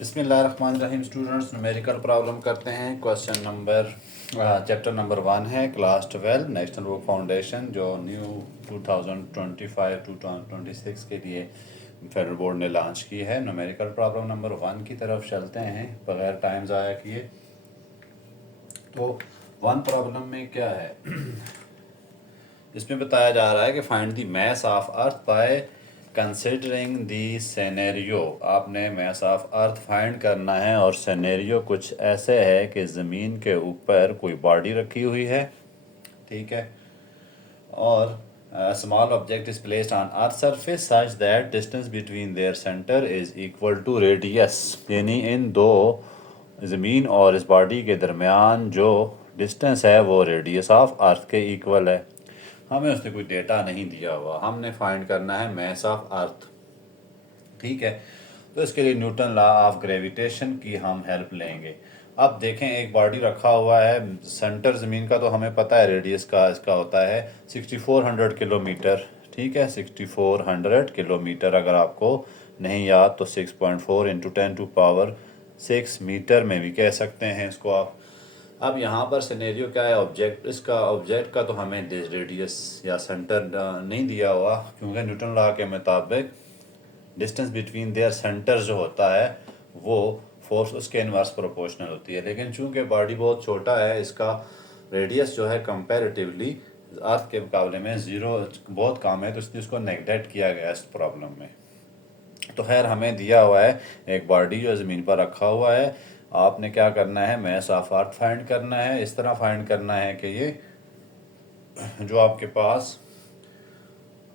बिस्मिल्लाहिर्रहमानिर्रहीम students, numerical problem करते हैं। क्वेश्चन नंबर चैप्टर नंबर 1 है, क्लास 12 नेशनल बुक फाउंडेशन, जो न्यू 2025 टू 2026 के लिए फेडरल बोर्ड ने लॉन्च की है। न्यूमेरिकल प्रॉब्लम नंबर 1 की तरफ चलते हैं बगैर टाइम ज़ाया किए। तो 1 प्रॉब्लम में क्या है इसमें बताया जा रहा है कि find the mass of earth by considering the scenario. आपने मास ऑफ अर्थ फाइंड करना है और सिनेरियो कुछ ऐसे है कि ज़मीन के ऊपर कोई बॉडी रखी हुई है, ठीक है, और small object is placed on earth surface such that distance between their centre is equal to radius. यानी इन दो ज़मीन और इस बॉडी के दरमियान जो डिस्टेंस है वो रेडियस ऑफ अर्थ के इक्वल है। हमें उसने कोई डेटा नहीं दिया हुआ, हमने फाइंड करना है मास ऑफ अर्थ, ठीक है। तो इसके लिए न्यूटन लॉ ऑफ ग्रेविटेशन की हम हेल्प लेंगे। अब देखें, एक बॉडी रखा हुआ है, सेंटर ज़मीन का तो हमें पता है, रेडियस का इसका होता है 6400 किलोमीटर, ठीक है, 6400 किलोमीटर। अगर आपको नहीं याद तो 6.4 इंटू 10⁻6 मीटर में भी कह सकते हैं इसको आप। अब यहाँ पर सिनेरियो क्या है, ऑब्जेक्ट, इसका ऑब्जेक्ट का तो हमें रेडियस या सेंटर नहीं दिया हुआ, क्योंकि न्यूटन लॉ के मुताबिक डिस्टेंस बिटवीन देयर सेंटर जो होता है वो फोर्स उसके इनवर्स प्रोपोर्शनल होती है। लेकिन चूंकि बॉडी बहुत छोटा है, इसका रेडियस जो है कंपैरेटिवली अर्थ के मुकाबले में ज़ीरो बहुत कम है, तो इसलिए इसको नेगलेक्ट किया गया इस प्रॉब्लम में। तो खैर, हमें दिया हुआ है एक बॉडी जो ज़मीन पर रखा हुआ है। आपने क्या करना है, मास ऑफ अर्थ फाइंड करना है। इस तरह फाइंड करना है कि ये जो आपके पास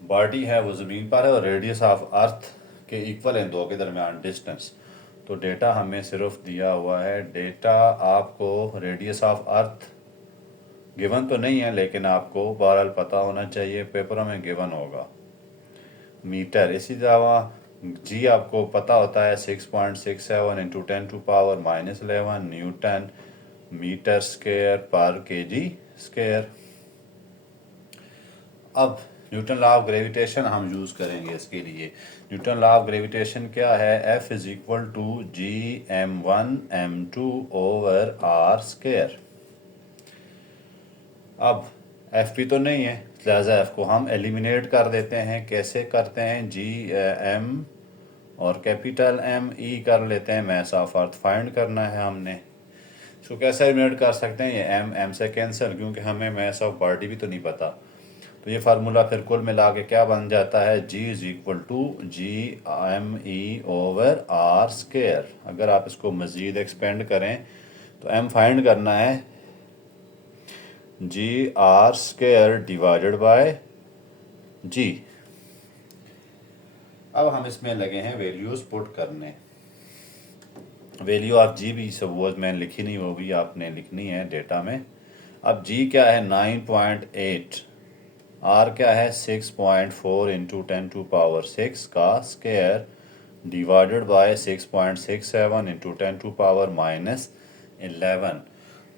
बॉडी है वो ज़मीन पर है और रेडियस ऑफ अर्थ के इक्वल है दो के दरमियान डिस्टेंस। तो डेटा हमें सिर्फ दिया हुआ है, डेटा आपको रेडियस ऑफ अर्थ गिवन तो नहीं है, लेकिन आपको बहरहाल पता होना चाहिए, पेपरों में गिवन होगा मीटर। इसी तरह जी आपको पता होता है 6.67 into 10⁻⁻11 Newton metre square per KG square. अब न्यूटन लॉ ऑफ ग्रेविटेशन हम यूज़ करेंगे इसके लिए। न्यूटन लॉ ऑफ ग्रेविटेशन क्या है, F is equal to GM1 M2 over R square. अब एफ भी तो नहीं है, लिहाजा एफ को हम एलिमिनेट कर देते हैं। कैसे करते हैं, जी एम और कैपिटल एम ई कर लेते हैं। मास ऑफ अर्थ फाइंड करना है हमने, इसको कैसे एलिमिनेट कर सकते हैं, ये एम एम से कैंसिल, क्योंकि हमें मास ऑफ बॉडी भी तो नहीं पता। तो ये फार्मूला फिर कुल मिला के क्या बन जाता है, G is equal to GME over R square. अगर आप इसको मज़ीद एक्सपेंड करें तो एम फाइंड करना है GR स्क्वायर डिवाइडेड बाय जी। अब हम इसमें लगे हैं वैल्यूज पुट करने। वैल्यू ऑफ जी भी सपोज मैंने लिखी नहीं, वो भी आपने लिखनी है डेटा में। अब जी क्या है 9.8, आर क्या है 6.4 इंटू 10⁻6 का स्क्वायर डिवाइडेड बाय 6.67 इंटू 10⁻11।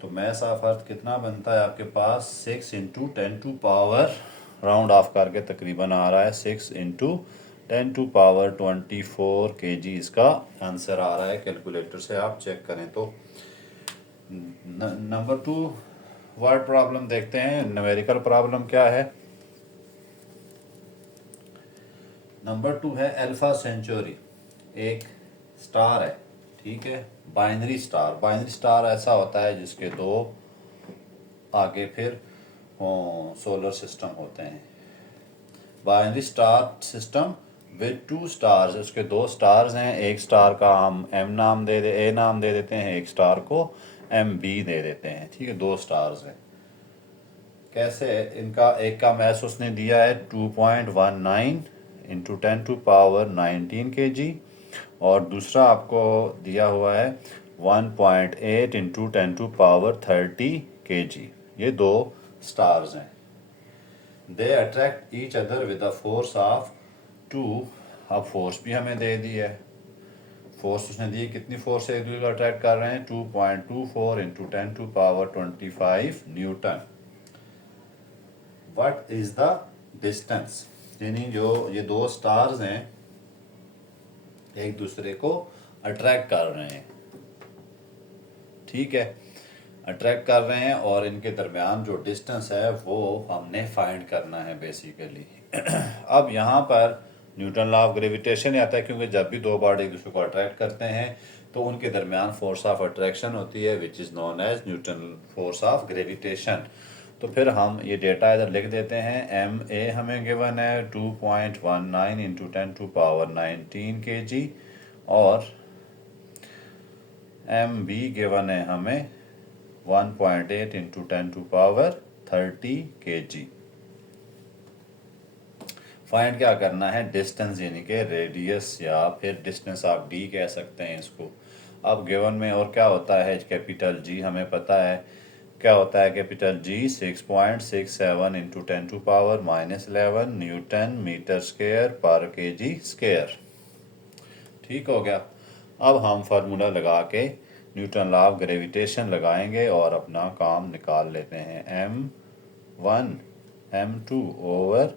तो मास ऑफ अर्थ कितना बनता है आपके पास, 6 इंटू 10⁻, राउंड ऑफ करके तकरीबन आ रहा है 6 इंटू 10⁻24 kg इसका आंसर आ रहा है। कैलकुलेटर से आप चेक करें तो। नंबर 2 वर्ड प्रॉब्लम देखते हैं। न्यूमेरिकल प्रॉब्लम क्या है, नंबर 2 है अल्फा सेंचुरी, एक स्टार है, ठीक है, बाइनरी स्टार। बाइनरी स्टार ऐसा होता है जिसके दो आगे फिर सोलर सिस्टम होते हैं। Binary star system with 2 stars, उसके 2 स्टार्स हैं। एक स्टार का हम ए नाम दे देते हैं, एक स्टार को MB दे देते हैं, ठीक है, 2 स्टार्स हैं। कैसे, इनका एक का मैस उसने दिया है 2.19 इंटू 10⁻19 kg, और दूसरा आपको दिया हुआ है 1.8 इंटू 10⁻30 kg। ये 2 स्टार्स हैं। They attract each other with the force of 2। अब फोर्स भी हमें दे दी है, फोर्स उसने दी, कितनी फोर्स एक दूसरे को अट्रैक्ट कर रहे हैं, 2.24 into 10⁻25 Newton. What is the distance, यानी जो ये 2 स्टार्स हैं एक दूसरे को अट्रैक्ट कर रहे हैं, ठीक है, अट्रैक्ट कर रहे हैं और इनके दरमियान जो डिस्टेंस है वो हमने फाइंड करना है बेसिकली। अब यहाँ पर न्यूटन लॉ ऑफ ग्रेविटेशन आता है, क्योंकि जब भी दो बॉडी एक दूसरे को अट्रैक्ट करते हैं तो उनके दरमियान फोर्स ऑफ अट्रैक्शन होती है, which is known as Newton force of gravitation. तो फिर हम ये डेटा इधर लिख देते हैं। एम ए हमें गिवन है 2.19 इंटू 10⁻19 kg और एम बी गिवन है हमें 1.8 इंटू 10⁻30 kg। फाइंड क्या करना है, डिस्टेंस यानी कि रेडियस या फिर डिस्टेंस आप डी कह सकते हैं इसको। अब गिवन में और क्या होता है, कैपिटल जी हमें पता है क्या होता है, capital G 6.67 into 10⁻11 newton metre square per KG square. ठीक हो गया। अब हम फार्मूला लगा के न्यूटन लॉ ऑफ ग्रेविटेशन लगाएंगे और अपना काम निकाल लेते हैं। m1 m2 over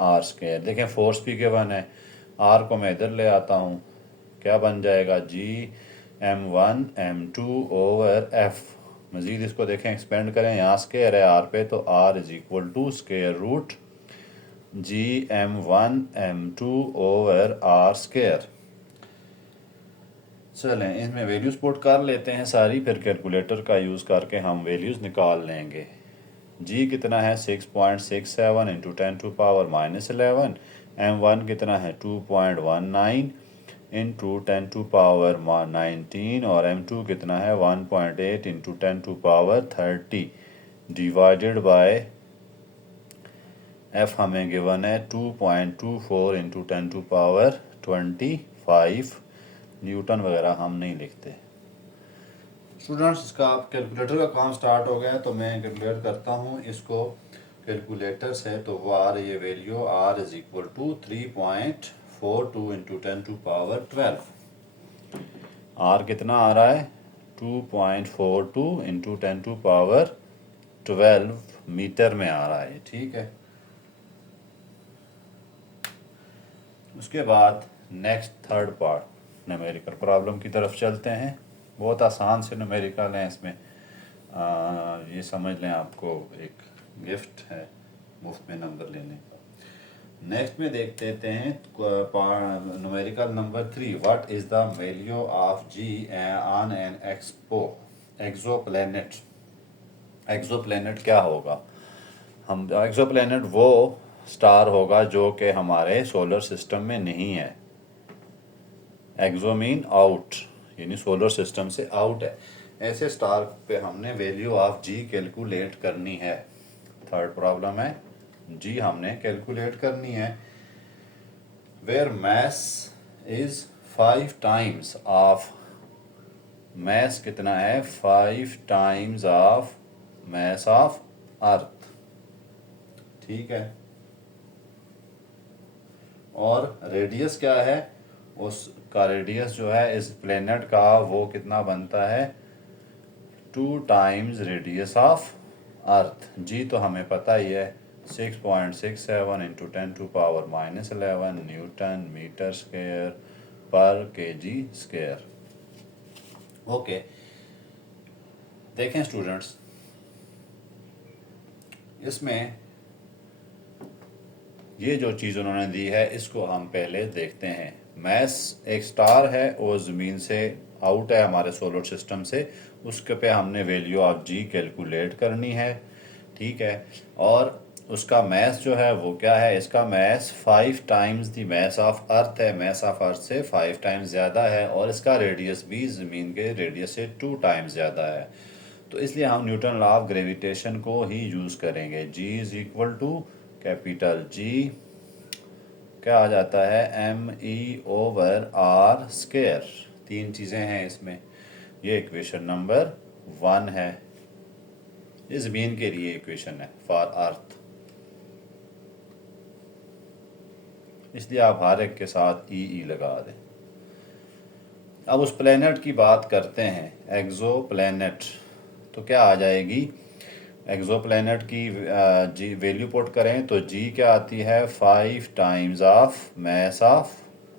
R square. देखें फोर्स भी गिवन है, आर को मैं इधर ले आता हूँ, क्या बन जाएगा जी m1 m2 ओवर f। मज़ीद इसको देखें एक्सपेंड करें, यहाँ स्क्वायर है आर पे, तो r is equal to square root G m1 m2 over R square. चलें इसमें वैल्यूज पुट कर लेते हैं सारी, फिर कैलकुलेटर का यूज़ करके हम वैल्यूज़ निकाल लेंगे। जी कितना है 6.67 इंटू 10⁻11। m1 कितना है 2.19 इंटू 10⁻19 और m2 कितना है 1.8 इंटू 10⁻30 डिवाइडेड बाय f हमें गिवन है 2.24 इंटू 10⁻25। न्यूटन वगैरह हम नहीं लिखते। स्टूडेंट्स इसका कैलकुलेटर का काम स्टार्ट हो गया, तो मैं कैलकुलेट करता हूँ इसको कैलकुलेटर से। तो वो आ रही है value r is equal to 3.42 into 10⁻12। r कितना आ रहा है 2.42 इंटू 10⁻12 मीटर में आ रहा है, ठीक है। उसके बाद next third part numerical problem की तरफ चलते हैं। बहुत आसान से न्यूमेरिकल हैं इसमें, ये समझ लें आपको एक गिफ्ट है मुफ्त में नंबर लेने का। नेक्स्ट में देख लेते हैं numerical number 3। What is the value of G on an exoplanet. Exoplanet क्या होगा, हम एक्सोप्लैनेट वो स्टार होगा जो कि हमारे सोलर सिस्टम में नहीं है। एक्सो मीन आउट, यानी सोलर सिस्टम से आउट है। ऐसे स्टार पे हमने वैल्यू ऑफ जी कैलकुलेट करनी है। थर्ड प्रॉब्लम है जी हमने कैलकुलेट करनी है। Where mass is 5 times of, mass कितना है 5 times of mass of earth, ठीक है। और रेडियस क्या है, उसका रेडियस जो है इस प्लेनेट का वो कितना बनता है 2 टाइम्स रेडियस ऑफ अर्थ। जी तो हमें पता ही है 6.67 into 10⁻11 newton metre square per KG square. Okay देखें स्टूडेंट्स, इसमें ये जो चीज़ उन्होंने दी है इसको हम पहले देखते हैं। मैस एक स्टार है और ज़मीन से आउट है हमारे सोलर सिस्टम से, उसके पे हमने वैल्यू ऑफ जी कैलकुलेट करनी है, ठीक है। और उसका मैस जो है वो क्या है, इसका mass 5 times the mass of earth है, मैस ऑफ अर्थ से 5 टाइम्स ज़्यादा है, और इसका रेडियस भी ज़मीन के रेडियस से 2 टाइम्स ज़्यादा है। तो इसलिए हम न्यूटन लॉ ऑफ ग्रेविटेशन को ही यूज़ करेंगे। G is equal to capital G क्या आ जाता है M E over R square. तीन चीज़ें हैं इसमें, ये इक्वेशन नंबर 1 है, ये ज़मीन के लिए इक्वेशन है फॉर अर्थ, इसलिए आप हर एक के साथ ई लगा दें। अब उस प्लेनेट की बात करते हैं, एक्सो प्लेनेट, तो क्या आ जाएगी एक्सो प्लेनेट की जी वैल्यू पुट करें तो जी क्या आती है 5 times of mass of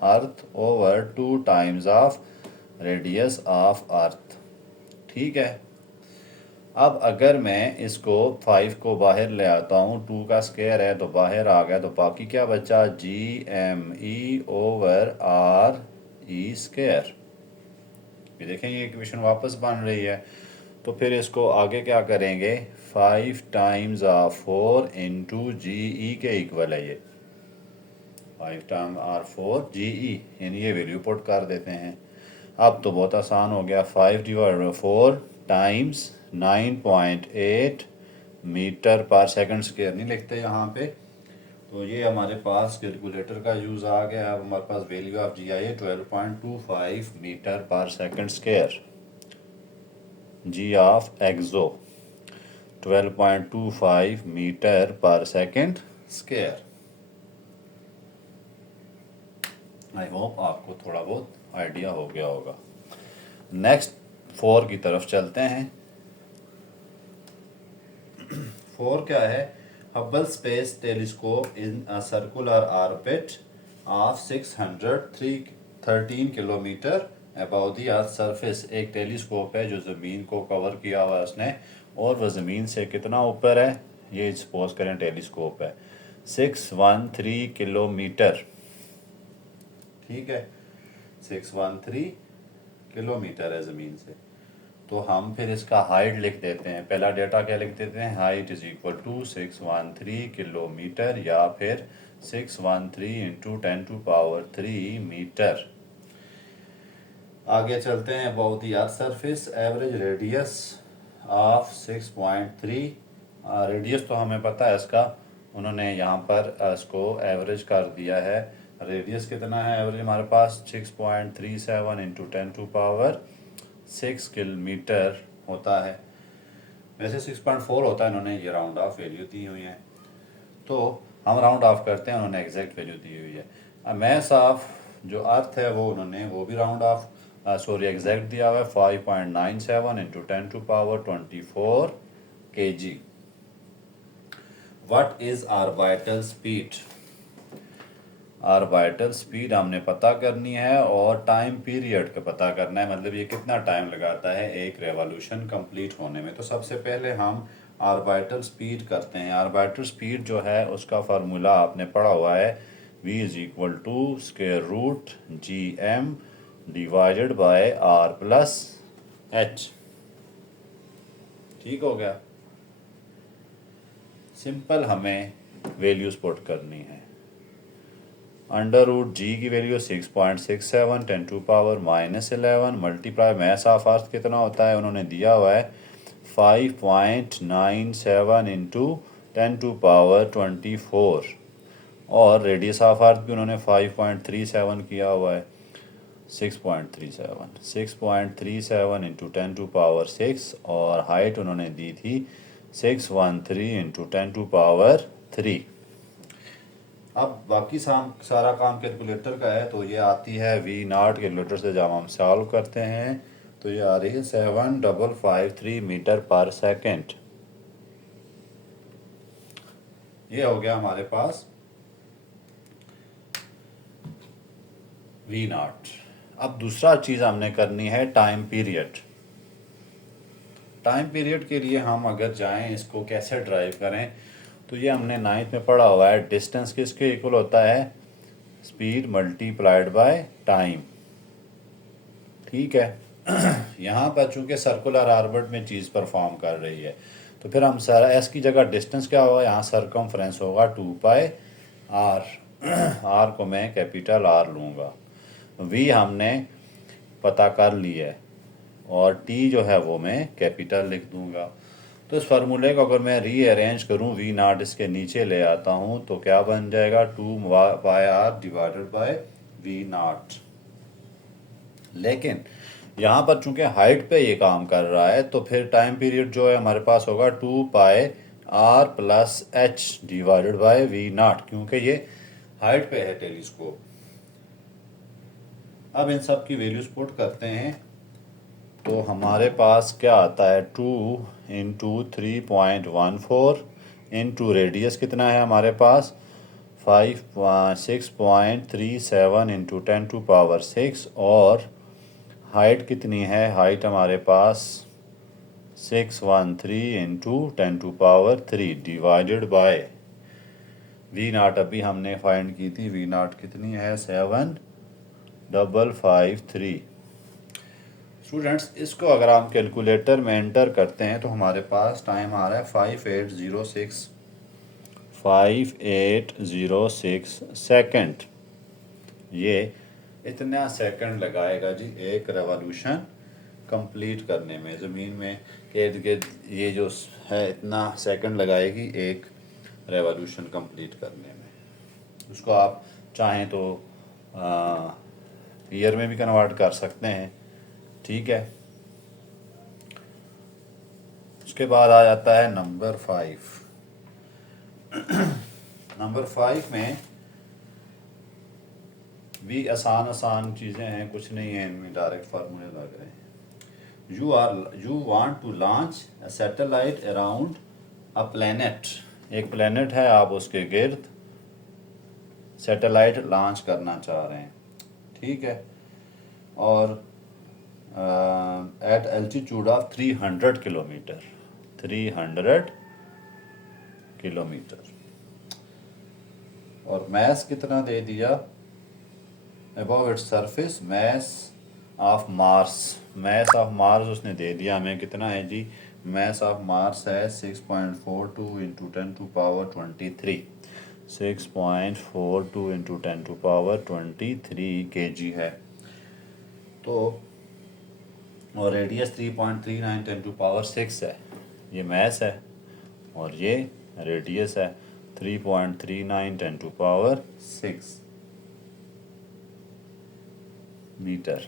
earth over 2 times of radius of earth. ठीक है, अब अगर मैं इसको 5 को बाहर ले आता हूँ, 2 का स्क्वायर है तो बाहर आ गया, तो बाकी क्या बचा, GME/RE²। ये देखें ये इक्वेशन वापस बन रही है। तो फिर इसको आगे क्या करेंगे, 5 टाइम्स 4 इंटू GE के इक्वल है ये, 5 टाइम R4 GE, यानी ये वैल्यू पुट कर देते हैं। अब तो बहुत आसान हो गया, 5/4 times 9.8 metre per second square नहीं लिखते यहाँ पे, तो ये हमारे पास कैलकुलेटर का यूज़ आ गया। अब हमारे पास वैल्यू ऑफ जी आई है 12.25 metre per second square. G of exo 12.25 metre per second square. I hope आपको थोड़ा बहुत आइडिया हो गया होगा। नेक्स्ट 4 की तरफ चलते हैं। 4 क्या है, Hubble space telescope in a circular orbit of 613 kilometre about the earth surface. एक टेलीस्कोप है जो ज़मीन को कवर किया हुआ है उसने, और वह ज़मीन से कितना ऊपर है, ये सपोज करें टेलीस्कोप है 613 किलोमीटर। ठीक है, 613 किलोमीटर है ज़मीन से। तो हम फिर इसका हाइट लिख देते हैं। पहला डेटा क्या लिख देते हैं, height is equal to 613 kilometre, या फिर 613 इंटू 10⁻³ मीटर। आगे चलते हैं, about the earth surface average radius of 6.3। Radius तो हमें पता है इसका, उन्होंने यहाँ पर इसको एवरेज कर दिया है। रेडियस कितना है एवरेज हमारे पास, 6.37 इंटू 10⁻6 किलोमीटर होता है। वैसे 6.4 होता है, इन्होंने ये राउंड ऑफ वैल्यू दी हुई है, तो हम राउंड ऑफ करते हैं, उन्होंने एग्जैक्ट वैल्यू दी हुई है। मैस ऑफ जो अर्थ है वो उन्होंने वो भी राउंड ऑफ सॉरी एग्जैक्ट दिया हुआ है, 5.97 into 10⁻24 kg। What is orbital speed, orbital speed हमने पता करनी है, और टाइम पीरियड का पता करना है, मतलब ये कितना टाइम लगाता है एक रेवोल्यूशन कंप्लीट होने में। तो सबसे पहले हम ऑर्बिटल स्पीड करते हैं। ऑर्बिटल स्पीड जो है उसका फार्मूला आपने पढ़ा हुआ है, v is equal to square root GM divided by R plus H। ठीक हो गया, सिंपल हमें वैल्यूज पुट करनी है। अंडर रूट जी की वैल्यू 6.67 10⁻⁻11 मल्टीप्लाई मैस ऑफ अर्थ कितना होता है उन्होंने दिया हुआ है 5.97 इंटू 10⁻24, और रेडियस ऑफ अर्थ भी उन्होंने 5.37 किया हुआ है, 6.37 इंटू 10⁻6, और हाइट उन्होंने दी थी 613 इंटू 10⁻3। अब बाकी सारा काम कैलकुलेटर का है, तो ये आती है V0 कैलकुलेटर से जब हम सॉल्व करते हैं तो ये आ रही है 7553 मीटर पर सेकंड। ये हो गया हमारे पास V0। अब दूसरा चीज़ हमने करनी है टाइम पीरियड। टाइम पीरियड के लिए हम अगर जाएं इसको कैसे ड्राइव करें, तो ये हमने 9th में पढ़ा हुआ है, डिस्टेंस किसके इक्वल होता है, स्पीड मल्टीप्लाइड बाय टाइम। ठीक है, यहाँ पर चूंकि सर्कुलर ऑर्बिट में चीज़ परफॉर्म कर रही है, तो फिर हम सारा एस की जगह डिस्टेंस क्या होगा, यहाँ सरकमफ्रेंस होगा 2πr। आर को मैं कैपिटल R लूँगा, वी हमने पता कर लिया है, और टी जो है वो मैं कैपिटल लिख दूँगा। तो इस फार्मूले को अगर मैं रीअरेंज करूँ, V0 इसके नीचे ले आता हूँ, तो क्या बन जाएगा 2πr डिवाइडेड बाय V0। लेकिन यहाँ पर चूंकि हाइट पे ये काम कर रहा है, तो फिर टाइम पीरियड जो है हमारे पास होगा 2πr plus H divided by V0, क्योंकि ये हाइट पे है टेलीस्कोप। अब इन सब की वैल्यूज पुट करते हैं, तो हमारे पास क्या आता है 2 इंटू 3.14 इंटू रेडियस कितना है हमारे पास 6.37 इंटू 10⁻6, और हाइट कितनी है, हाइट हमारे पास 613 into 10⁻³ divided by V naught अभी हमने फाइंड की थी, वी नाट कितनी है 7553। स्टूडेंट्स इसको अगर हम कैलकुलेटर में एंटर करते हैं तो हमारे पास टाइम आ रहा है 5806 सेकंड। ये इतना सेकंड लगाएगा जी एक रेवोल्यूशन कंप्लीट करने में, ज़मीन में इर्द गिर्द ये जो है इतना सेकंड लगाएगी एक रेवोल्यूशन कंप्लीट करने में। उसको आप चाहें तो ईयर में भी कन्वर्ट कर सकते हैं, ठीक है। उसके बाद आ जाता है नंबर 5। नंबर 5 में भी आसान चीज़ें हैं, कुछ नहीं है इनमें, डायरेक्ट फार्मूले लग रहे हैं। You want to launch a satellite around a planet. एक प्लैनेट है, आप उसके गिर्द सैटेलाइट लॉन्च करना चाह रहे हैं, ठीक है। और at altitude of 300 kilometre, 300 kilometre. और मैस कितना दे दिया, above its surface mass of Mars, mass of Mars उसने दे दिया हमें कितना है जी, मैस ऑफ मार्स है 6.42 इंटू 10⁻23, 6.42 इंटू 10⁻23 kg है। तो और रेडियस 3.39 10⁻6 है, ये मैस है, और ये रेडियस है 3.39 10⁻6 metre.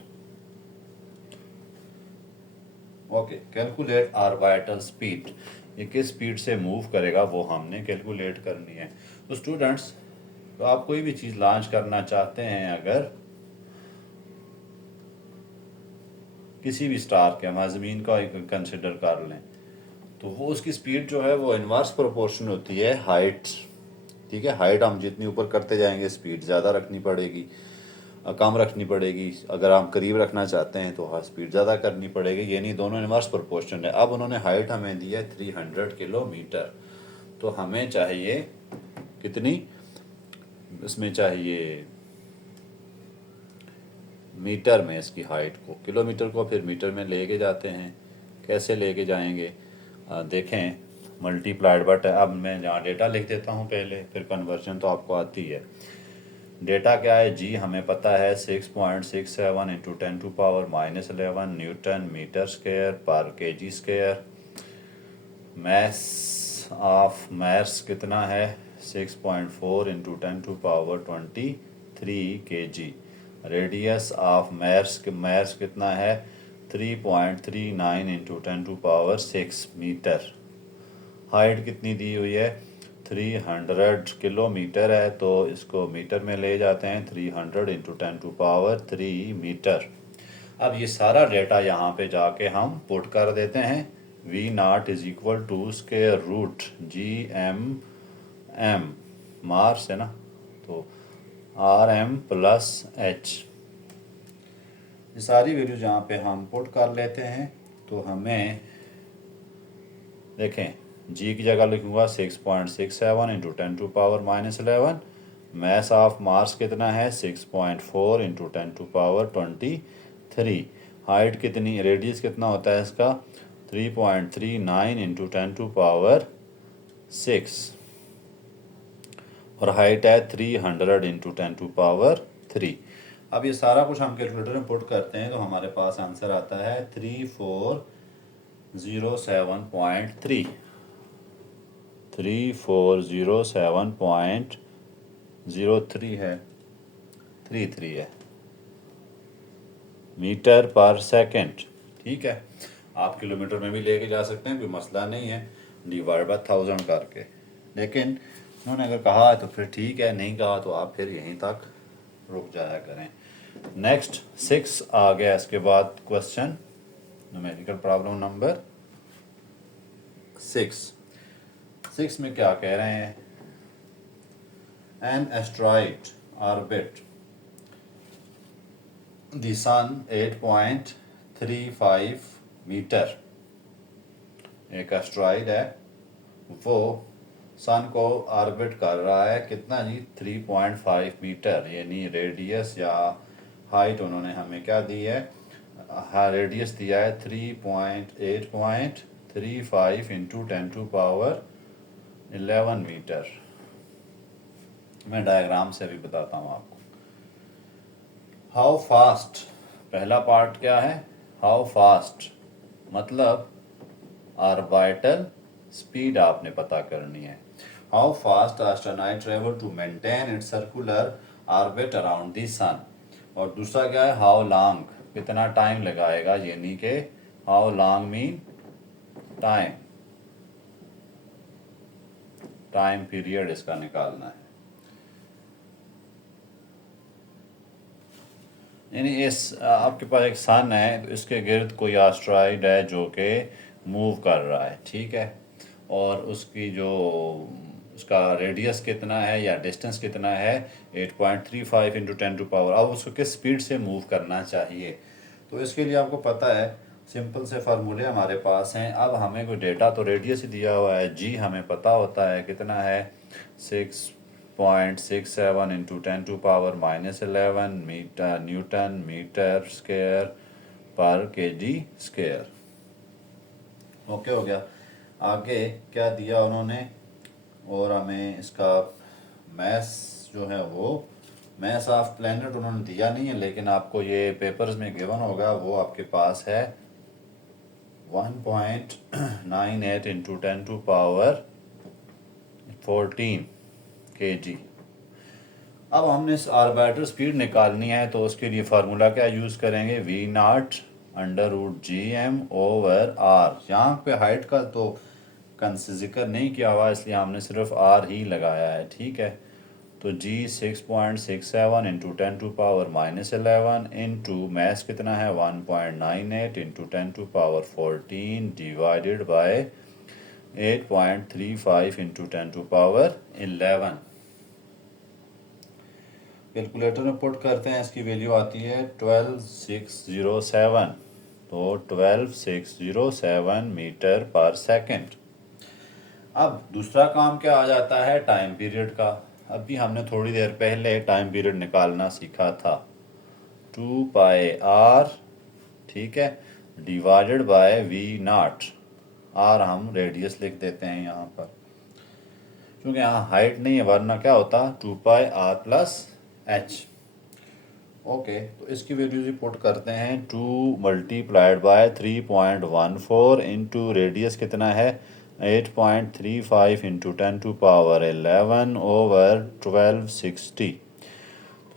Okay, calculate orbital speed, ये किस स्पीड से मूव करेगा वो हमने कैलकुलेट करनी है। तो स्टूडेंट्स, तो आप कोई भी चीज़ लॉन्च करना चाहते हैं, अगर किसी भी स्टार के, हम ज़मीन का कंसिडर कर लें, तो वो उसकी स्पीड जो है वो इनवर्स प्रोपोर्शन होती है हाइट, ठीक है। हाइट हम जितनी ऊपर करते जाएंगे स्पीड ज़्यादा रखनी पड़ेगी, कम रखनी पड़ेगी। अगर हम करीब रखना चाहते हैं तो हाँ स्पीड ज़्यादा करनी पड़ेगी, ये नहीं, दोनों इनवर्स प्रोपोर्शन है। अब उन्होंने हाइट हमें दी है 300 किलोमीटर, तो हमें चाहिए कितनी, इसमें चाहिए मीटर में इसकी हाइट को, किलोमीटर को फिर मीटर में लेके जाते हैं। कैसे लेके जाएंगे, देखें, मल्टीप्लाइड बट अब मैं यहाँ डेटा लिख देता हूँ पहले, फिर कन्वर्जन तो आपको आती है। डेटा क्या है जी, हमें पता है 6.67 इंटू 10⁻⁻11 न्यूटन मीटर स्क्वायर पर kg square. Mess of Mars कितना है 6.4 into 10⁻23 kg। Radius of Mars कितना है 3.39 इंटू 10⁻6 मीटर। हाइट कितनी दी हुई है 300 किलोमीटर है, तो इसको मीटर में ले जाते हैं, 300 इंटू 10⁻3 मीटर। अब ये सारा डेटा यहाँ पे जाके हम पुट कर देते हैं। V naught is equal to square root GM Mars है ना, तो RM प्लस H। ये सारी वैल्यू जहाँ पे हम पुट कर लेते हैं तो हमें देखें, जी की जगह लिखूंगा 6.67 इंटू 10⁻⁻11। मैस ऑफ मार्स कितना है 6.4 इंटू 10⁻23। हाइट कितनी, रेडियस कितना होता है इसका 3.39 इंटू 10⁻6, और हाइट है 300 इंटू 10⁻3। अब ये सारा कुछ हम कैलकुलेटर में पुट करते हैं तो हमारे पास आंसर आता है 3407.3, 3407.03 है, 33 है मीटर पर सेकंड, ठीक है। आप किलोमीटर में भी लेके जा सकते हैं, कोई मसला नहीं है, डिवाइड बाय 1000 करके। लेकिन उन्होंने अगर कहा है तो फिर ठीक है, नहीं कहा तो आप फिर यहीं तक रुक जाया करें। नेक्स्ट 6 आ गया, इसके बाद क्वेश्चन न्यूमेरिकल प्रॉब्लम नंबर 6 में क्या कह रहे हैं, an asteroid orbit the sun 8.35 metre, एक एस्ट्रॉइड है, वो सन को ऑर्बिट कर रहा है कितना जी 3.5 मीटर, यानी रेडियस या हाइट उन्होंने हमें क्या दी है, हाँ रेडियस दिया है 3.8.35 इंटू 10⁻11 मीटर। मैं डायग्राम से भी बताता हूँ आपको। हाउ फास्ट, पहला पार्ट क्या है, हाउ फास्ट मतलब ऑर्बिटल स्पीड आपने पता करनी है। How fast astronaut travel to maintain its circular orbit around the sun. और दूसरा क्या है, हाउ लॉन्ग, कितना टाइम लगाएगा, यानी कि how long mean time, time period इसका निकालना है। यानी इस आपके पास एक सन है, इसके गिर्द कोई एस्ट्रॉइड है जो कि मूव कर रहा है, ठीक है, और उसकी जो उसका रेडियस कितना है या डिस्टेंस कितना है 8.35 इंटू 10⁻, अब उसको किस स्पीड से मूव करना चाहिए। तो इसके लिए आपको पता है सिंपल से फार्मूले हमारे पास हैं। अब हमें कोई डेटा तो रेडियस ही दिया हुआ है, जी हमें पता होता है कितना है 6.67 into 10⁻⁻11 metre newton metre square per KG square. Okay हो गया। आगे क्या दिया उन्होंने, और हमें इसका मैस जो है वो मैस ऑफ प्लैनेट उन्होंने दिया नहीं है, लेकिन आपको ये पेपर्स में गिवन होगा, वो आपके पास है 1.98 इंटू 10⁻14 kg। अब हमने इस ऑर्बिटर स्पीड निकालनी है, तो उसके लिए फार्मूला क्या यूज़ करेंगे, V0 √GM ओवर आर। यहाँ पे हाइट का तो जिक्र नहीं किया हुआ, इसलिए हमने सिर्फ आर ही लगाया है, ठीक है। तो G 6.67 इंटू 10⁻11 इंटू मैस कितना है 1.98 into 10⁻14 divided by 8.35 into 10⁻11। Calculator में पुट करते हैं, इसकी वैल्यू आती है 12607। तो 12607 मीटर पर सेकंड। अब दूसरा काम क्या आ जाता है, टाइम पीरियड का। अभी हमने थोड़ी देर पहले टाइम पीरियड निकालना सीखा था, 2πr, ठीक है, डिवाइडेड बाय V0। आर हम रेडियस लिख देते हैं यहाँ पर, क्योंकि यहाँ हाइट नहीं है, वरना क्या होता 2πr+h। ओके, तो इसकी वैल्यूज पुट करते हैं, 2 मल्टीप्लाइड बाय 3.14 इंटू रेडियस कितना है 8.35 इंटू 10⁻11 ओवर 1260।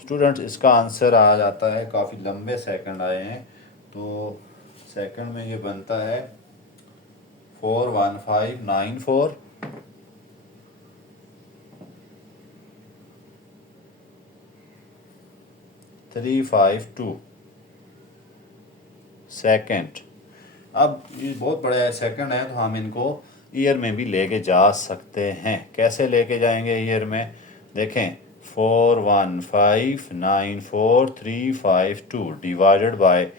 स्टूडेंट्स इसका आंसर आ जाता है, काफ़ी लंबे सेकंड आए हैं, तो सेकंड में ये बनता है 41594 352 सेकंड। अब ये बहुत बड़ा सेकंड है, तो हम इनको ईयर में भी लेके जा सकते हैं। कैसे लेके जाएंगे ईयर में, देखें 41594,352 डिवाइडेड बाय,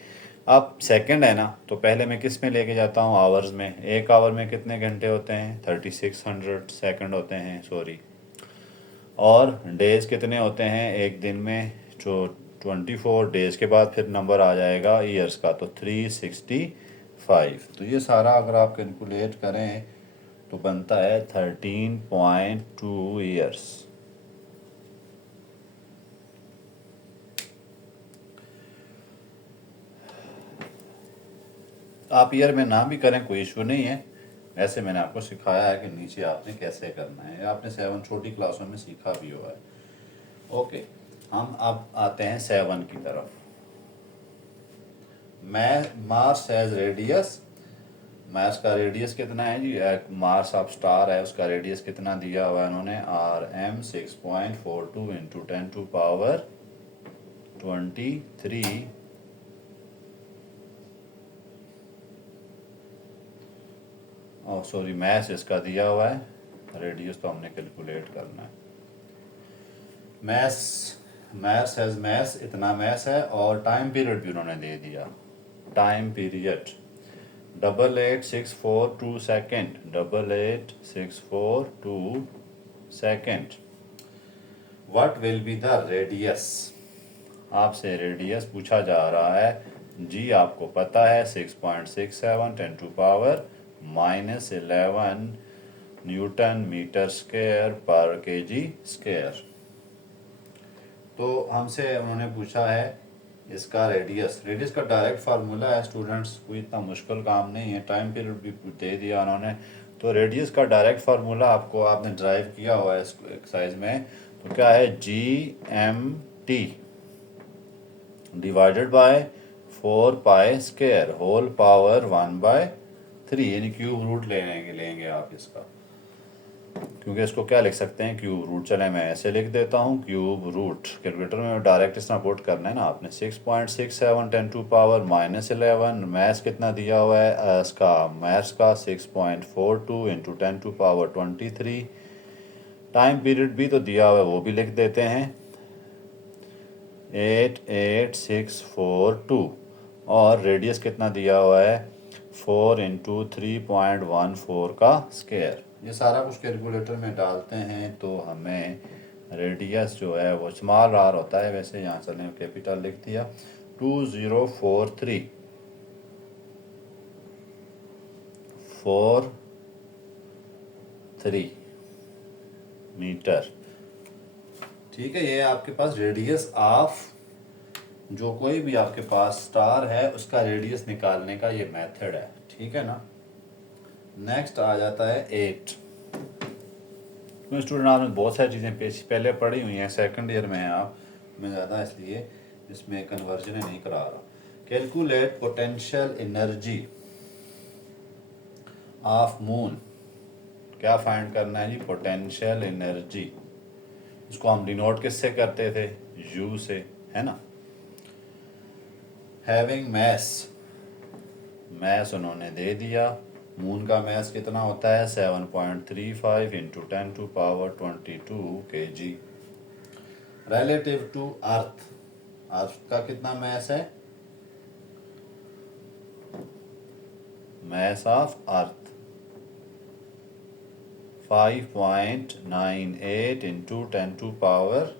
अब सेकंड है ना, तो पहले मैं किस में लेके जाता हूँ, आवर्स में। एक आवर में कितने घंटे होते हैं 3600 सेकंड होते हैं, सॉरी। और डेज कितने होते हैं एक दिन में, जो 24 डेज के बाद फिर नंबर आ जाएगा ईयर्स का, तो 365। तो ये सारा अगर आप कैलकुलेट करें तो बनता है 13.2 ईयर्स। आप ईयर में ना भी करें कोई इशू नहीं है, ऐसे मैंने आपको सिखाया है कि नीचे आपने कैसे करना है, आपने 7 छोटी क्लासों में सीखा भी हुआ है। ओके, हम अब आते हैं 7 की तरफ। मार्स हैज रेडियस, मार्स का रेडियस कितना है जी, मार्स ऑफ स्टार है, उसका रेडियस कितना दिया हुआ है उन्होंने, RM 6.42 इंटू 10⁻23। और सॉरी मैस इसका दिया हुआ है, रेडियस तो हमने कैलकुलेट करना है। मैस मैथ्स हैज मैथ्स, इतना मैथ्स है, और टाइम पीरियड भी उन्होंने दे दिया। Time period 88,642 second, 88,642 second. What will be the radius, आपसे रेडियस पूछा जा रहा है। जी आपको पता है 6.67 10 to power -11 newton metre square per KG square. तो हमसे उन्होंने पूछा है इसका रेडियस। रेडियस का डायरेक्ट फार्मूला है स्टूडेंट्स, कोई इतना मुश्किल काम नहीं है। टाइम पीरियड भी दे दिया उन्होंने, तो रेडियस का डायरेक्ट फार्मूला आपको आपने ड्राइव किया हुआ है इस एक्सरसाइज में। तो क्या है, GMT divided by 4 pi whole power 1/3, यानी क्यूब रूट लेंगे आप इसका, क्योंकि इसको क्या लिख सकते हैं, क्यूब रूट। चले मैं ऐसे लिख देता हूँ, क्यूब रूट। कैलकुलेटर में डायरेक्ट इस तरह पुट करना है ना आपने। 6.67 10 टू पावर -11, मैथ्स कितना दिया हुआ है इसका, मैथ्स का 6.42 into 10 to power 23। Time period भी तो दिया हुआ है, वो भी लिख देते हैं 88642, और रेडियस कितना दिया हुआ है 4 इंटू 3.14 का स्क्वायर। ये सारा कुछ कैलकुलेटर में डालते हैं तो हमें रेडियस जो है वो स्मॉल आर होता है, वैसे यहाँ चलें कैपिटल लिख दिया 2043 मीटर। ठीक है, ये आपके पास रेडियस ऑफ जो कोई भी आपके पास स्टार है उसका रेडियस निकालने का ये मेथड है। ठीक है ना। नेक्स्ट आ जाता है 8। तो स्टूडेंट आपने बहुत सारी चीज़ें पहले पढ़ी हुई हैं, सेकंड ईयर में हैं आप, मैं ज़्यादा इसलिए इसमें कन्वर्जन नहीं करा रहा। Calculate potential energy of moon. क्या फाइंड करना है जी, पोटेंशियल एनर्जी। इसको हम डिनोट किससे करते थे, U से, है ना। हैविंग मैस, मैस उन्होंने दे दिया। मून का मैस कितना होता है 7.35 into 10 to power 22 kg। Relative to earth, earth का कितना मैस है, mass of earth 5.98 into 10 to power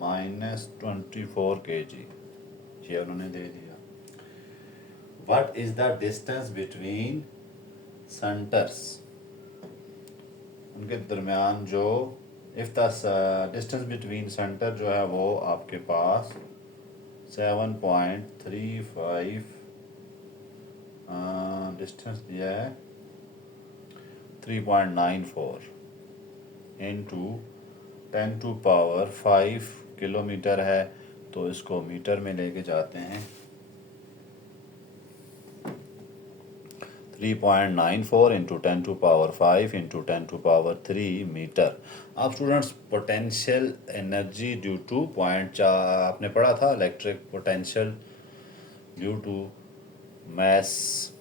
-24 kg, ये उन्होंने दे दिया। What is the distance between centers, उनके दरमियान जो, if the distance between centre जो है वो आपके पास 7.35 डिस्टेंस दिया है 3.94 इंटू 10 टू पावर 5 किलोमीटर है, तो इसको मीटर में लेके जाते हैं 3.94 into 10 to power 5 into 10 to power 3 metre. अब students potential energy due to point आपने पढ़ा था, electric potential due to mass,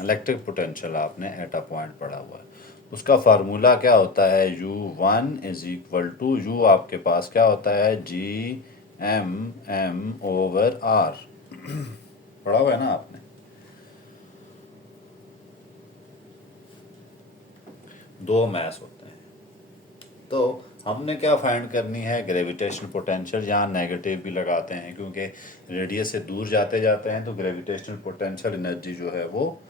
electric potential आपने एट अ पॉइंट पढ़ा हुआ है। उसका फार्मूला क्या होता है, U1 is equal to, U आपके पास क्या होता है GM/m/r पढ़ा हुआ है ना आपने। दो मैस होते हैं, तो हमने क्या फाइंड करनी है, ग्रेविटेशनल पोटेंशियल। यहाँ नेगेटिव भी लगाते हैं क्योंकि रेडियस से दूर जाते जाते हैं तो ग्रेविटेशनल पोटेंशियल एनर्जी जो है वो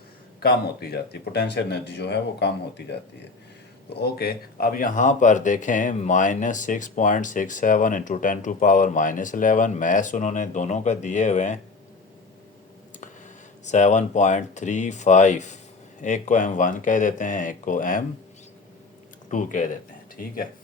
कम होती जाती है, पोटेंशियल एनर्जी जो है वो कम होती जाती है। तो ओके, अब यहाँ पर देखें -6.67 इंटू 10 टू पावर -11, मैथ्स उन्होंने दोनों का दिए हुए हैं 7.35, एक को M1 कह देते हैं, एक को M2 कह देते हैं। ठीक है,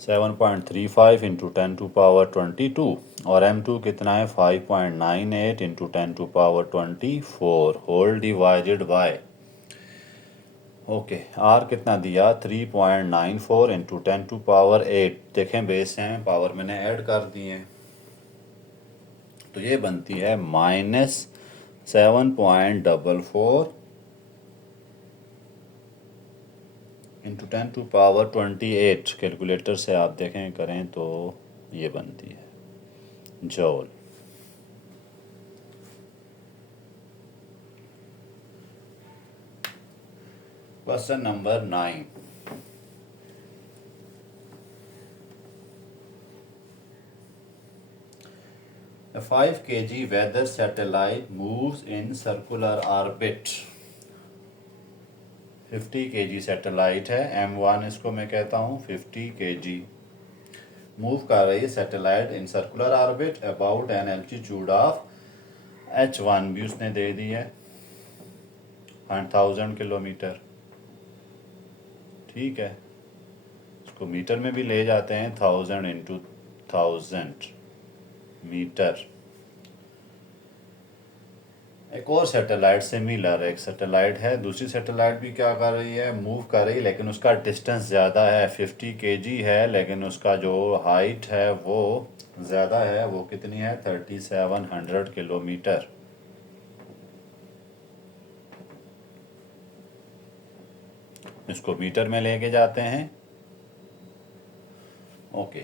seven point three five into 10 to power 22, और M2 कितना है 5.98 into 10 to power 24 whole divided by, okay, R कितना दिया 3.94 इंटू 10 टू पावर 8। देखें बेस हैं, पावर मैंने ऐड कर दी है, तो ये बनती है -7.44 इंटू 10⁻28 कैलकुलेटर से आप देखें करें तो ये बनती है जॉल। Question number 9। A 5 kg weather satellite moves in circular orbit। 50 kg satellite है, M1 इसको मैं कहता हूँ। 50 kg मूव कर रही है satellite in circular orbit about an altitude of H1 भी उसने दे दी है 1000 किलोमीटर। ठीक है, इसको मीटर में भी ले जाते हैं, 1000 इंटू 1000 मीटर। एक और सैटेलाइट सिमिलर एक सैटेलाइट है, दूसरी सैटेलाइट भी क्या कर रही है, मूव कर रही है, लेकिन उसका डिस्टेंस ज़्यादा है। 50 kg है, लेकिन उसका जो हाइट है वो ज़्यादा है। वो कितनी है, 3700 किलोमीटर। इसको मीटर में लेके जाते हैं। ओके,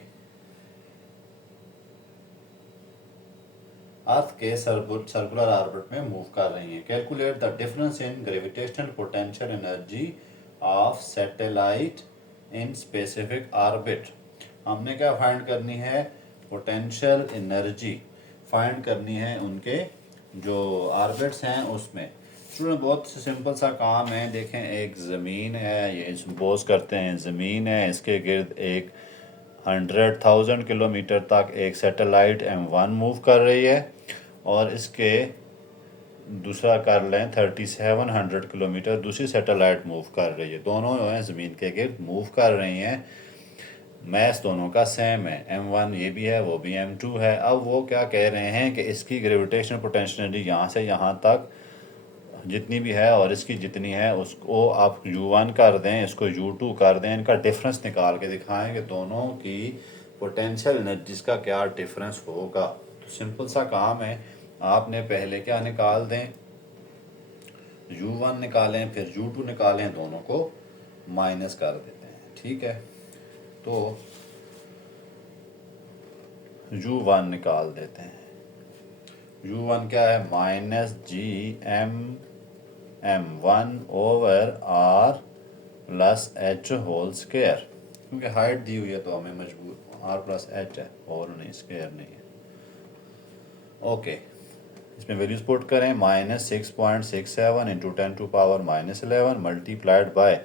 अर्थ के सर्कुलर ऑर्बिट में मूव कर रही हैं। Calculate the difference in gravitational potential energy of satellite in specific orbit. हमने क्या फाइंड करनी है, पोटेंशियल एनर्जी फाइंड करनी है उनके जो ऑर्बिट्स हैं उसमें। स्टूडेंट बहुत सिंपल सा काम है। देखें, एक ज़मीन है, ये सपोज करते हैं ज़मीन है, इसके गिर्द एक 100,000 किलोमीटर तक एक सैटेलाइट M1 मूव कर रही है, और इसके दूसरा कर लें 3700 किलोमीटर दूसरी सैटेलाइट मूव कर रही है। दोनों जो हैं ज़मीन के गिर्द मूव कर रही हैं। मैस दोनों का सेम है, M1 ये भी है वो भी M2 है। अब वो क्या कह रहे हैं कि इसकी ग्रेविटेशनल पोटेंशियल यहाँ से यहाँ तक जितनी भी है और इसकी जितनी है उसको आप U1 कर दें, इसको U2 कर दें, इनका डिफरेंस निकाल के दिखाएं कि दोनों की पोटेंशियल एनर्जीज का क्या डिफरेंस होगा। तो सिंपल सा काम है, आपने पहले क्या निकाल दें, U1 निकालें, फिर U2 निकालें, दोनों को माइनस कर देते हैं। ठीक है, तो U1 निकाल देते हैं। U1 क्या है, -GM_M1/R + H होल स्क्वायर। क्योंकि हाइट दी हुई है तो हमें मजबूर R + H है और नहीं, स्क्वायर नहीं है। ओके, इसमें वैल्यूज पुट करें, -6.67 into 10⁻11 multiplied by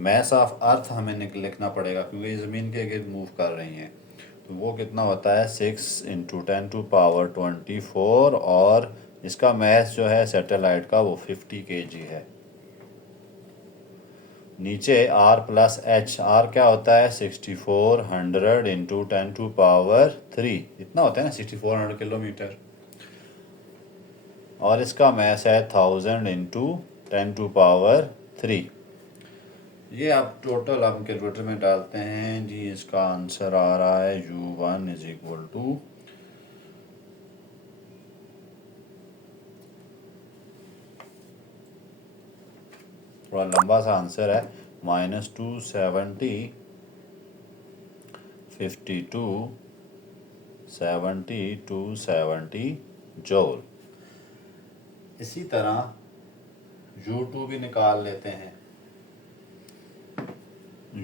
mass of अर्थ हमें लिखना पड़ेगा क्योंकि ज़मीन के गिर्द मूव कर रही हैं। तो वो कितना होता है, 6 इंटू 10⁻24, और इसका मैस जो है सैटेलाइट का वो 50 kg है। नीचे R + H, R क्या होता है, 6400 इंटू 10⁻3, इतना होता है ना, 6400 किलोमीटर। और इसका मैस है 1000 इंटू 10⁻3। ये आप टोटल हम कैलकुलेटर में डालते हैं जी, इसका आंसर आ रहा है U1 = थोड़ा लंबा सा आंसर है, -270 52 70 270 जूल। इसी तरह U2 भी निकाल लेते हैं।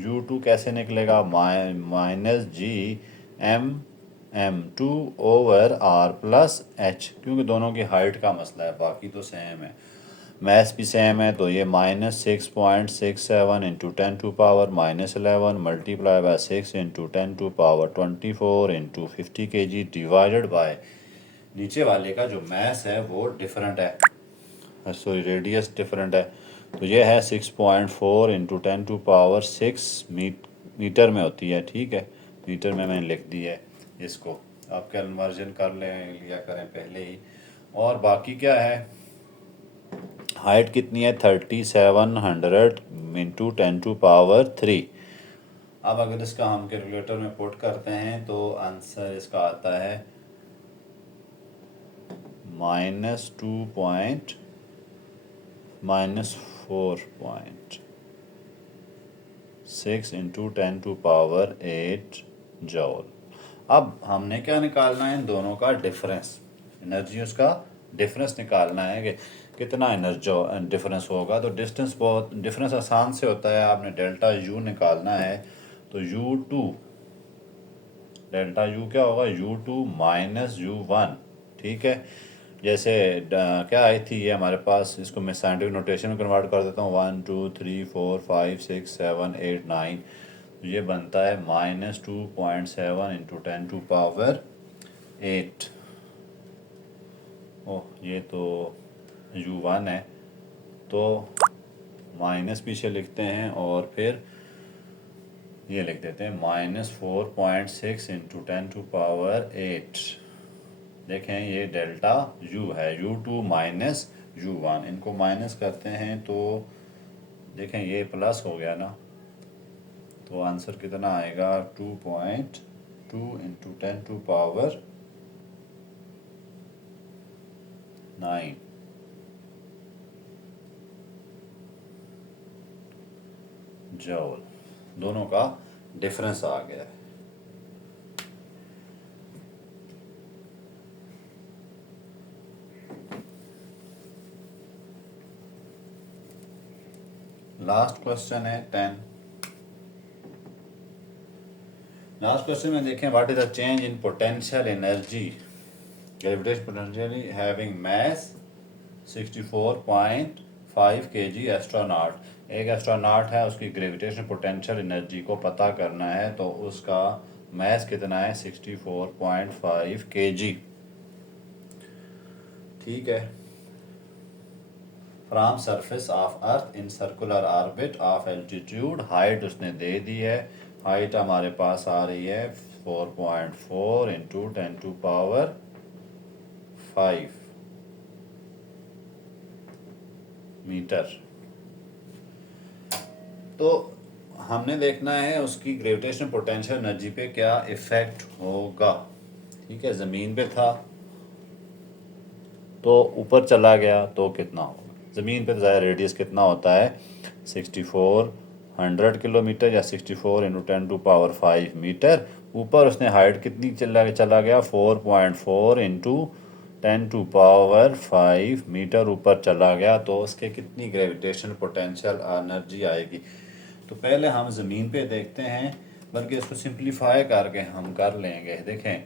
U2 कैसे निकलेगा, -GM_M2/R + H, क्योंकि दोनों की हाइट का मसला है, बाकी तो सेम है, मैथ्स भी सेम है। तो ये -6.67 into 10⁻11 multiply by 6 into 10⁻24 into 50 kg divided by नीचे वाले का जो मैस है वो डिफरेंट है, सॉरी रेडियस डिफरेंट है। तो ये है 6.4 इंटू 10⁻6 मीटर में होती है। ठीक है, मीटर में मैंने लिख दी है इसको, आप कन्वर्जन कर लिया करें पहले ही। और बाकी क्या है, हाइट कितनी है, 3700 इंटू 10⁻3। अब अगर इसका हम कैलकुलेटर में पुट करते हैं तो आंसर इसका आता है -4 पॉइंट 6 × 10⁸ जॉल। अब हमने क्या निकालना है, इन दोनों का डिफरेंस, एनर्जी उसका डिफरेंस निकालना है कि कितना एनर्जी डिफरेंस होगा। तो डिफरेंस आसान से होता है, आपने डेल्टा यू निकालना है। तो U2 डेल्टा यू क्या होगा, U2 माइनस U1। ठीक है, जैसे क्या आई थी ये हमारे पास, इसको मैं साइंटिफिक नोटेशन में कन्वर्ट कर देता हूँ, 1 2 3 4 5 6 7 8 9। तो ये बनता है -2.7 × 10⁸ ओह, ये तो U1 है, तो माइनस पीछे लिखते हैं और फिर ये लिख देते हैं -4.6 × 10⁸। देखें ये डेल्टा U है, U2 माइनस U1, इनको माइनस करते हैं तो देखें ये प्लस हो गया ना, तो आंसर कितना आएगा, 2.2 × 10⁹ जॉल। दोनों का डिफरेंस आ गया है। लास्ट क्वेश्चन है 10। लास्ट क्वेश्चन में देखें, what is the change in potential energy, gravitational potential having mass 64.5 kg astronaut. एक एस्ट्रोनॉट है, उसकी ग्रेविटेशनल पोटेंशियल एनर्जी को पता करना है, तो उसका मास कितना है, 64.5 kg। ठीक है, from surface of earth in circular orbit of altitude, height उसने दे दी है, हाइट हमारे पास आ रही है 4.4 × 10⁵ मीटर। तो हमने देखना है उसकी ग्रेविटेशनल पोटेंशियल एनर्जी पे क्या इफेक्ट होगा। ठीक है, ज़मीन पे था तो ऊपर चला गया तो कितना होगा, ज़मीन पे तो ज़्यादा रेडियस कितना होता है, 6400 किलोमीटर या 64 × 10⁵ मीटर। ऊपर उसने हाइट कितनी चला गया, 4.4 × 10⁵ मीटर ऊपर चला गया, तो उसके कितनी ग्रेविटेशनल पोटेंशियल एनर्जी आएगी। तो पहले हम ज़मीन पे देखते हैं, बल्कि इसको सिंप्लीफाई करके हम कर लेंगे। देखें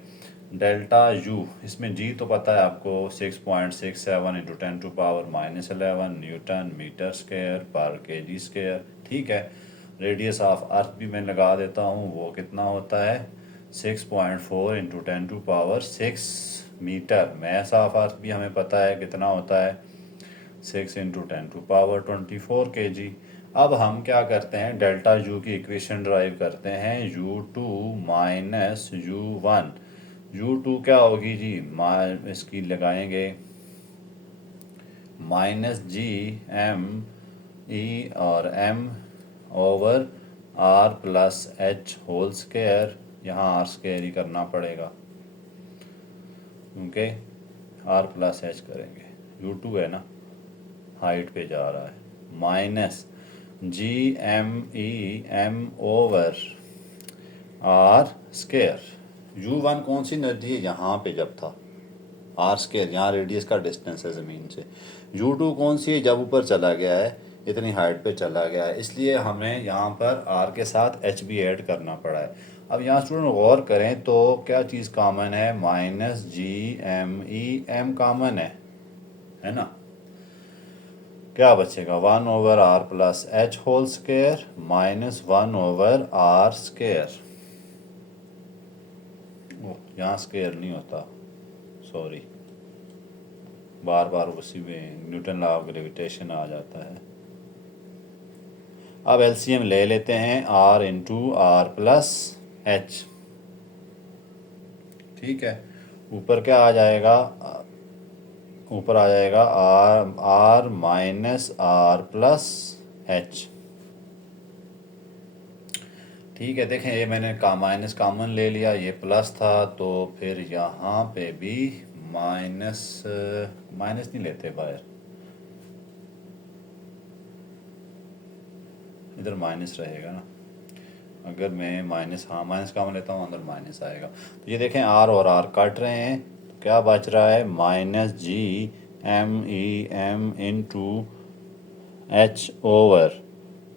डेल्टा यू, इसमें जी तो पता है आपको, 6.67 × 10⁻⁻11 न्यूटन मीटर स्क्वायर पर kg स्क्वायर। ठीक है, रेडियस ऑफ अर्थ भी मैं लगा देता हूँ, वो कितना होता है, 6.4 × 10⁶ मीटर। मैस ऑफ अर्थ भी हमें पता है कितना होता है, 6 × 10⁻24 kg। अब हम क्या करते हैं, डेल्टा यू की इक्वेशन ड्राइव करते हैं, U2 माइनस U1। U2 क्या होगी जी, इसकी लगाएंगे -GME और m/r+h²। यहाँ r² ही करना पड़ेगा, ओके, r+h करेंगे, U2 है ना, हाइट पे जा रहा है, -GME m/r²। U1 कौन सी एनर्जी है, यहाँ पे जब था, r², यहाँ रेडियस का डिस्टेंस है ज़मीन से। U2 कौन सी है, जब ऊपर चला गया है, इतनी हाइट पे चला गया है, इसलिए हमें यहाँ पर r के साथ h भी ऐड करना पड़ा है। अब यहाँ स्टूडेंट गौर करें तो क्या चीज़ कॉमन है, -GME m कॉमन है ना, क्या बचेगा, 1/r+h² माइनस 1/r²। यहाँ स्क्वायर नहीं होता, सॉरी, बार बार उसी में न्यूटन लॉ ऑफ ग्रेविटेशन आ जाता है। अब एलसीएम ले लेते हैं, r × r+h। ठीक है, ऊपर क्या आ जाएगा, ऊपर आ जाएगा r माइनस r+h। ठीक है, देखें ये मैंने माइनस कॉमन ले लिया, ये प्लस था, तो फिर यहाँ पे भी माइनस नहीं लेते बाहर, इधर माइनस रहेगा ना, अगर मैं माइनस, हाँ माइनस काम लेता हूँ अंदर माइनस आएगा। तो ये देखें आर और आर काट रहे हैं, तो क्या बच रहा है minus G M E M into H over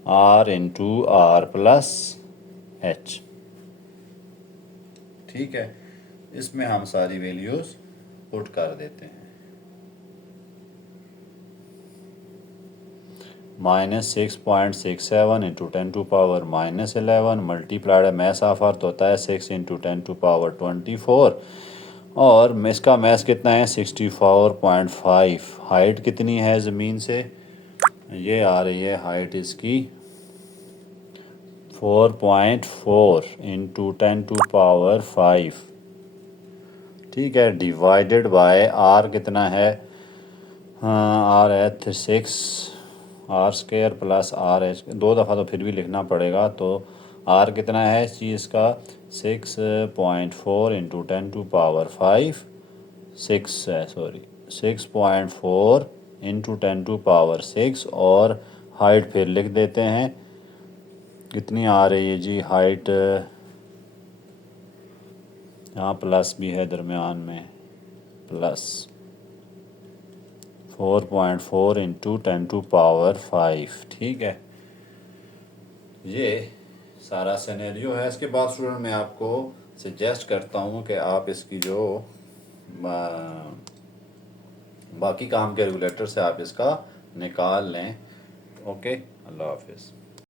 R into R plus H. ठीक है, इसमें हम सारी वैल्यूज पुट कर देते हैं। -6.67 into 10⁻⁻11 multiplied math of earth होता है 6 इंटू 10⁻24 और इसका मैथ कितना है 64.5। हाइट कितनी है ज़मीन से, ये आ रही है हाइट इसकी 4.4 इंटू 10⁻5। ठीक है, डिवाइडेड बाय आर कितना है, आर है 6 R square plus R H, दो दफ़ा तो फिर भी लिखना पड़ेगा। तो आर कितना है इस चीज़ का 6.4 इंटू 10⁻5 6 है, सॉरी 6.4 इंटू 10⁻6 और हाइट फिर लिख देते हैं कितनी आ रही है जी हाइट, यहाँ प्लस भी है दरमियान में, प्लस 4.4 इंटू 10⁻5। ठीक है, ये सारा सिनेरियो है। इसके बाद स्टूडेंट मैं आपको सजेस्ट करता हूँ कि आप इसकी जो बाकी काम के रेगुलेटर से आप इसका निकाल लें। ओके, अल्लाह हाफिज़।